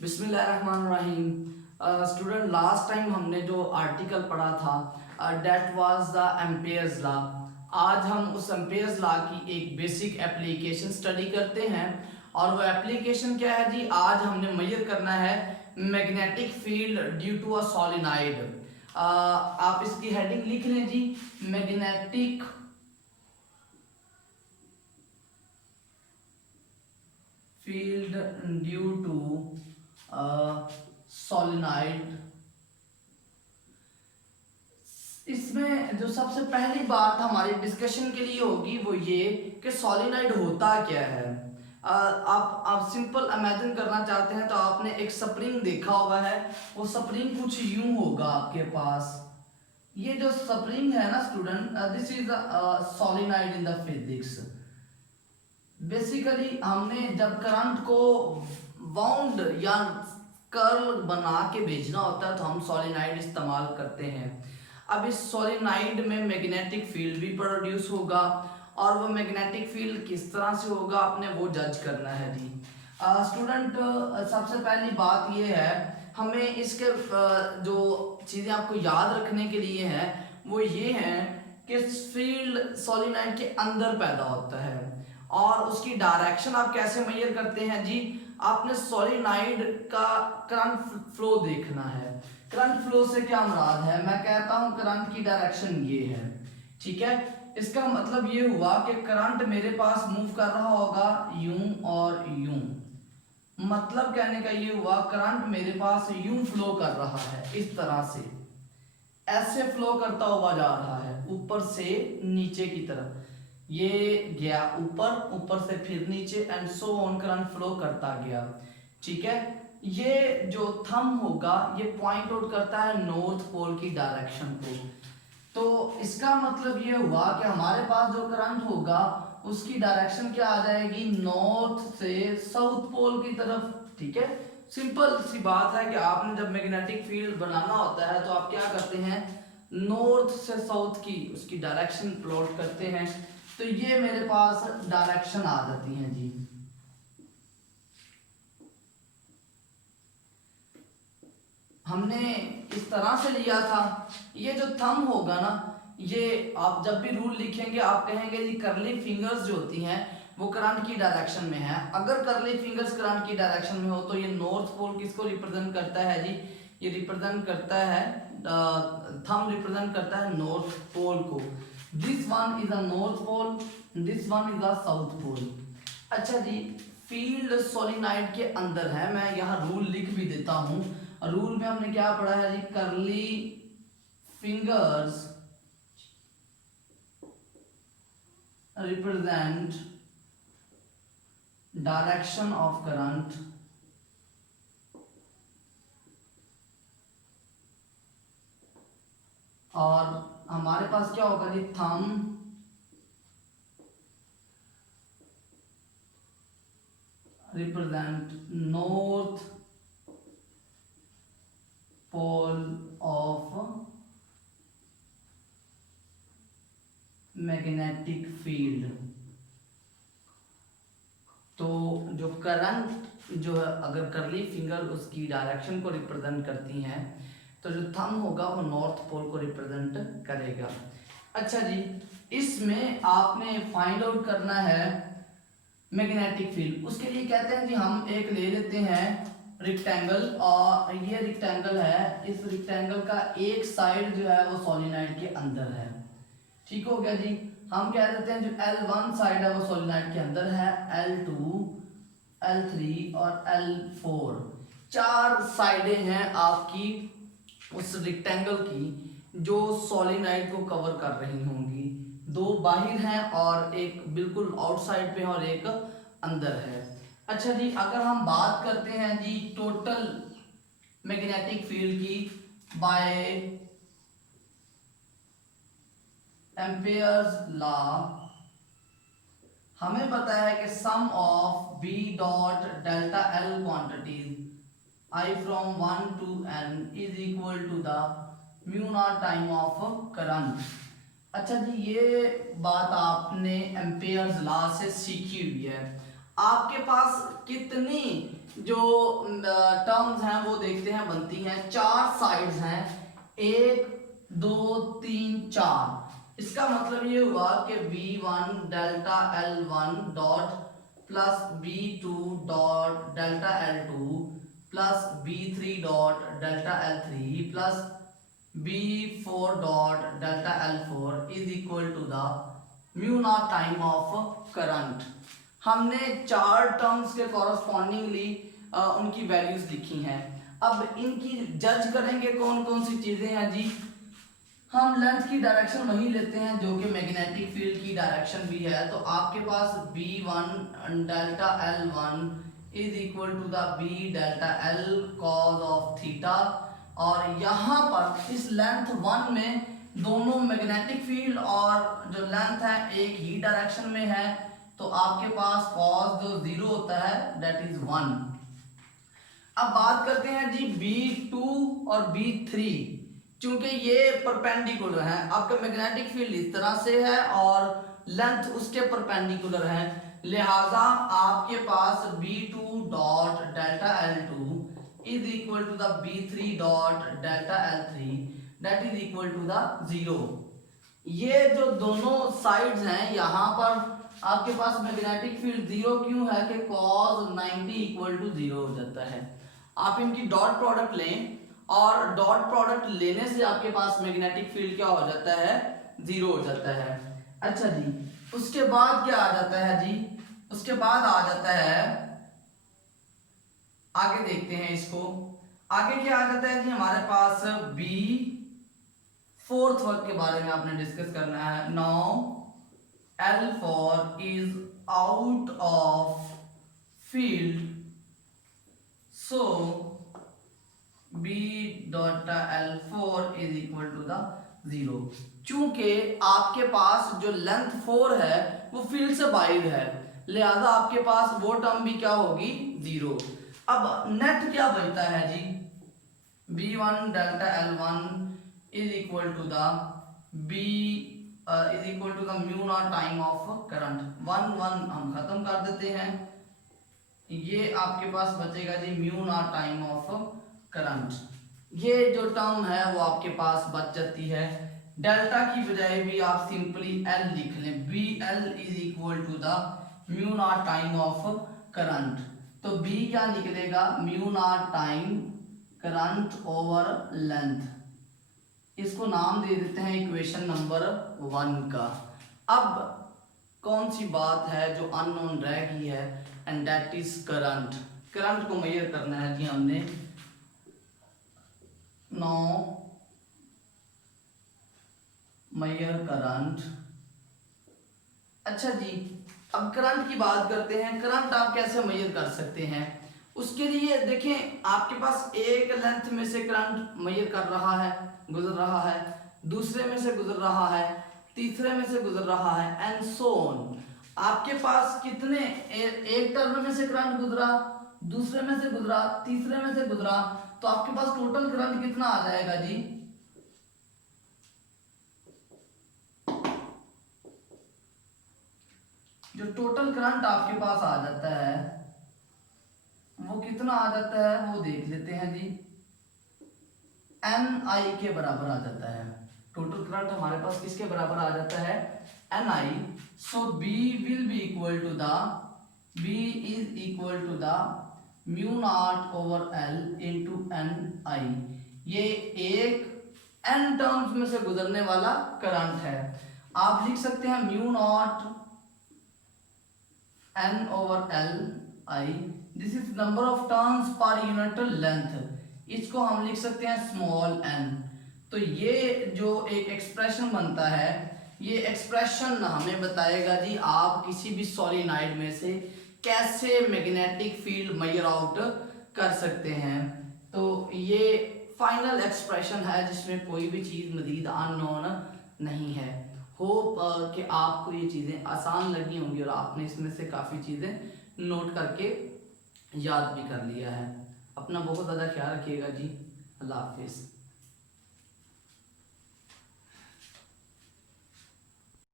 बिस्मिल्लाहिर्रहमानिर्रहीम। Student, last time हमने जो आर्टिकल पढ़ा था that was the Ampere's law. आज हम उस एम्पेयर्स लॉ की एक बेसिक एप्लीकेशन स्टडी करते हैं। और वो एप्लीकेशन क्या है जी? आज हमने मेजर करना है magnetic field due to a solenoid. आप इसकी हेडिंग लिख लें जी, magnetic field due to solenoid. इसमें जो सबसे पहली बात हमारी डिस्कशन के लिए होगी वो ये कि सॉलिनॉइड होता क्या है। आप सिंपल इमेजिन करना चाहते हैं तो आपने एक स्प्रिंग देखा हुआ है। वो स्प्रिंग कुछ यूं होगा आपके पास। ये जो स्प्रिंग है ना student, this is solenoid in the physics. Basically हमने जब करंट को बाउंड या कर्ल बना के भेजना होता है तो हम सॉलिनॉइड इस्तेमाल करते हैं। अब इस सॉलिनॉइड में मैग्नेटिक फील्ड भी प्रोड्यूस होगा, और वो मैग्नेटिक फील्ड किस तरह से होगा आपने वो जज करना है जी। स्टूडेंट, सबसे पहली बात ये है, हमें इसके जो चीज़ें आपको याद रखने के लिए हैं वो ये हैं कि फील्ड सॉलिनॉइड के अंदर पैदा होता है। और उसकी डायरेक्शन आप कैसे मेजर करते हैं जी? आपने सॉलिनॉइड का करंट फ्लो देखना है। करंट फ्लो से क्या मुराद है? मैं कहता हूं करंट की डायरेक्शन ये है, ठीक है। इसका मतलब ये हुआ कि करंट मेरे पास मूव कर रहा होगा यूं और यूं। मतलब कहने का ये हुआ करंट मेरे पास यूं फ्लो कर रहा है, इस तरह से ऐसे फ्लो करता हुआ जा रहा है ऊपर से नीचे की तरफ। ये गया ऊपर, ऊपर से फिर नीचे, and so on current flow करता गया, ठीक है। ये जो थंब होगा ये पॉइंट आउट करता है नॉर्थ पोल की डायरेक्शन को। तो इसका मतलब ये हुआ कि हमारे पास जो करंट होगा उसकी डायरेक्शन क्या आ जाएगी? नॉर्थ से साउथ पोल की तरफ, ठीक है। सिंपल सी बात है कि आपने जब मैग्नेटिक फील्ड बनाना होता है तो आप क्या करते हैं? नॉर्थ से साउथ की उसकी डायरेक्शन प्लॉट करते हैं। तो ये मेरे पास डायरेक्शन आ जाती है जी। हमने इस तरह से लिया था। ये जो थंब होगा ना, ये आप जब भी रूल लिखेंगे आप कहेंगे जी करली फिंगर्स जो होती हैं वो करंट की डायरेक्शन में है। अगर करली फिंगर्स करंट की डायरेक्शन में हो तो ये नॉर्थ पोल किसको रिप्रेजेंट करता है जी? ये रिप्रेजेंट करता है, थंब रिप्रेजेंट करता है नॉर्थ पोल को। This one is a north pole, this one is a south pole. अच्छा जी, फील्ड सोलिनॉइड के अंदर है। मैं यहाँ रूल लिख भी देता हूँ। रूल में हमने क्या पढ़ा है जी? Curly fingers represent direction of current और हमारे पास क्या होगा जी? Thumb represent north pole of magnetic field. तो जो करंट जो है, अगर करली फिंगर उसकी डायरेक्शन को रिप्रेजेंट करती हैं तो जो थंब होगा वो नॉर्थ पोल को रिप्रेजेंट करेगा। अच्छा जी, इसमें आपने फाइंड आउट करना है मैग्नेटिक फील्ड। उसके लिए कहते हैं कि हम एक ले लेते हैं रेक्टेंगल, और ये रेक्टेंगल है। इस रेक्टेंगल का एक साइड जो है वो सोलिनॉइड के अंदर है, ठीक हो गया जी। हम कह देते हैं जो L1 साइड है वो सोलिनॉइड के अंदर है, L2, L3 और L4 चार साइडें हैं आपकी उस रेक्टेंगल की जो सोलिनॉइड को कवर कर रही होंगी। दो बाहर हैं और एक बिल्कुल आउटसाइड पे और एक अंदर है। अच्छा जी, अगर हम बात करते हैं जी टोटल मैग्नेटिक फील्ड की बाय एम्पेयर्स लॉ, हमें पता है कि sum of B dot delta L quantities I from 1 to n is equal to the mu naught time of current. अच्छा जी, ये बात आपने एम्पेयर्स लॉ से सीखी हुई है। आपके पास कितनी जो टर्म्स हैं वो देखते हैं बनती हैं, 4 साइड्स हैं, 1 2 3 4। इसका मतलब ये हुआ कि B1 delta L1 dot plus B2 dot delta L2 plus B3 dot delta L3 plus B4 dot delta L4 is equal to the mu naught time of current. हमने 4 टर्म्स के कॉरस्पॉन्डिंगली उनकी values लिखी हैं। अब इनकी जज करेंगे कौन कौन सी चीजें हैं जी। हम लेंथ की डायरेक्शन वही लेते हैं जो कि मैग्नेटिक फील्ड की डायरेक्शन भी है। तो आपके पास B1 delta L1 is equal to the B delta L cos of theta. और यहाँ पर इस लेंथ 1 में दोनों मैग्नेटिक फील्ड और जो लेंथ है एक ही डायरेक्शन में है, तो आपके पास कॉस जो 0 होता है दैट इज 1। अब बात करते हैं जी B2 और B3। चूंकि ये परपेंडिकुलर हैं, आपका मैग्नेटिक फील्ड इस तरह से है और लेंथ उसके परपेंडिकुलर है, लिहाजा आपके पास B2 dot delta L2 is equal to the B3 dot delta L3 that is equal to the 0। ये जो दोनों साइड्स हैं यहाँ पर आपके पास मैग्नेटिक फील्ड 0 क्यों है कि cos 90 इक्वल टू 0 हो जाता है। आप इनकी डॉट प्रोडक्ट लें और डॉट प्रोडक्ट लेने से आपके पास मैग्नेटिक फील्ड क्या हो जाता है, 0 हो जाता है। अच्छा जी, उसके बाद क्या आ जाता है जी, उसके बाद आ जाता है, आगे देखते हैं इसको। आगे क्या आ जाता है जी, हमारे पास बी फोर्थ वर्क के बारे में आपने डिस्कस करना है। Now L4 is out of field, so B dot L4 is equal to the 0। चूंकि आपके पास जो लेंथ 4 है वो फील्ड से बाहर है, लिहाजा आपके पास वो टर्म भी क्या होगी, 0। अब नेट क्या बनता है जी, B1 delta L1 is equal to the B is equal to the mu naught time of current. 1 1 हम खत्म कर देते हैं, ये आपके पास बचेगा जी mu naught time of current. ये जो टर्म है वो आपके पास बच जाती है। डेल्टा की बजाय भी आप सिंपली L लिख लें, B L is equal to the mu naught time of current. तो B क्या निकलेगा, mu naught time current over length. इसको नाम दे देते हैं इक्वेशन नंबर 1 का। अब कौन सी बात है जो अननोन रह गई है, and that is current. Current को मेजर करना है जी हमने। No measure current. अच्छा जी, अब करंट की बात करते हैं। करंट आप कैसे मेजर कर सकते हैं, उसके लिए देखें, आपके पास एक लेंथ में से करंट मेजर कर रहा है, गुजर रहा है, दूसरे में से गुजर रहा है, तीसरे में से गुजर रहा है, एंड सो ऑन। आपके पास कितने एक टर्म में से करंट गुजरा, दूसरे में से गुजरा, तीसरे में से गुजरा, तो आपके पास टोटल करंट कितना आ जाएगा जी, जो टोटल करंट आपके पास आ जाता है वो कितना आ जाता है, वो देख लेते हैं जी। एन आई के बराबर आ जाता है। टोटल करंट हमारे पास किसके बराबर आ जाता है, N I. So B will be equal to the, B is equal to the mu naught over L into N I. ये एक एन टर्म्स में से गुजरने वाला करंट है। आप लिख सकते हैं mu not an over L I, this is number of turns per unit length. इसको हम लिख सकते हैं स्मॉल एन। तो ये जो एक एक्सप्रेशन बनता है, ये एक्सप्रेशन हमें बताएगा जी आप किसी भी सॉलिनॉइड में से कैसे मैग्नेटिक फील्ड मेजर आउट कर सकते हैं। तो ये फाइनल एक्सप्रेशन है जिसमें कोई भी चीज़ मजीद अननोन नहीं है। होप कि आपको ये चीज़ें आसान लगी होंगी और आपने इसमें से काफ़ी चीज़ें नोट करके याद भी कर लिया है। अपना बहुत ज़्यादा ख्याल रखिएगा जी। अल्लाह हाफिज़।